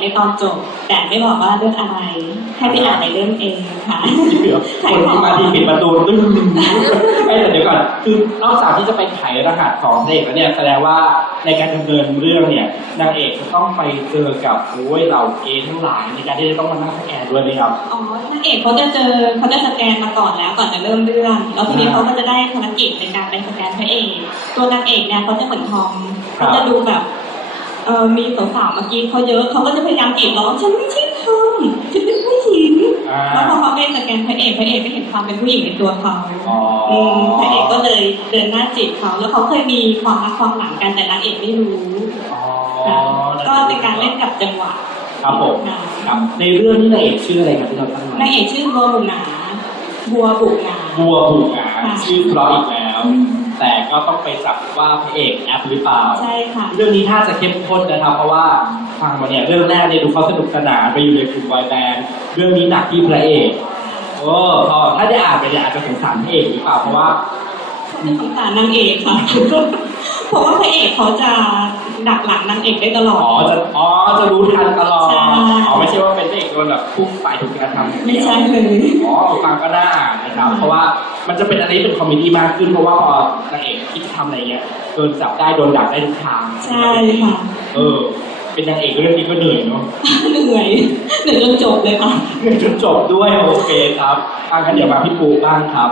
ในตอนจบ แต่ไม่บอกว่าเรื่องอะไรให้ไปอ่านในเรื่องเองค่ะเดี๋ยวคนที่มาที่ปิดประตูตึ้งไม่แต่เดี๋ยวก่อนคือนอกจากที่จะไปไขรหัสของพระเอกแล้วเนี่ยแสดงว่าในการดำเนินเรื่องเนี่ยนางเอกจะต้องไปเจอกับโอ้ยเหล่าเกย์ทั้งหลายในการที่จะต้องมานั่งสแกนด้วยไหมครับอ๋อนางเอกเขาจะเจอเขาจะสแกนมาก่อนแล้วก่อนจะเริ่มเรื่องแล้วทีนี้อ่าเขาก็จะได้ภารกิจในการไปสแกนพระเอกตัวนางเอกเนี่ยเขาจะเหมือนทอมครับเขาจะดูแบบเออมีสาวๆเมื่อกี้เขาเยอะเขาก็จะพยายามจีบเราฉันไม่ใช่ทอมฉันเป็นผู้หญิงอ่า แล้วพอเขาไปสแกนพระเอกพระเอกไม่เห็นความเป็นผู้หญิงในตัวเขาอ๋ออืมพระเอกก็เลยเดินหน้าจีบเขาแล้วเขาเคยมีความรักความหลังกันแต่นางเอกไม่รู้อ๋อค่ะก็เป็นการเล่นกับจังหวะครับผมค่ะครับในเรื่องนี้นางเอกชื่ออะไรครับที่เราตั้งมานางเอกชื่อบัวบุหนาบัวบุหนา บัวผูกหงาค่ะชื่อเพราะอีกแล้ว แต่ก็ต้องไปจับว่าพระเอกแอปหรือเปล่า ใช่ค่ะ เรื่องนี้ถ้าจะเข้มข้นนะครับ เพราะว่าฟังมาเนี่ยเรื่องแรกเนี่ยดูเขาสนุกสนานไปอยู่ในกลุ่มบอยแบนด์เรื่องนี้หนักที่พระเอกโอ้พอถ้าได้อ่านไปเนี่ยอาจจะสงสารพระเอกหรือเปล่าเพราะว่าไม่สงสารนางเอกค่ะเพราะว่าพระเอกเขาจะดักหลังนางเอกได้ตลออ๋อดจะอ๋อจะรู้ทันตลอด ใช่ นพระเอกโดนแบบพุ่งฝ่ายถูกกระทำไม่ใช่เลยอ๋อฟังก็น่าอ่านนะครับ เพราะว่ามันจะเป็นอะไรที่เป็นคอมเมดี้มากขึ้น เพราะว่าพอนางเอกคิดทำอะไรเงี้ยโดนจับได้โดนดักได้ทุกทางใช่ค่ะเออ เป็นนางเอกเรื่องนี้ก็เหนื่อยเนาะเหนื่อยเหนื่อยจนจบเลยค่ะจนจบด้วยโอเคครับอะงั้นเดี๋ยวมาพี่ปูบ้างครับ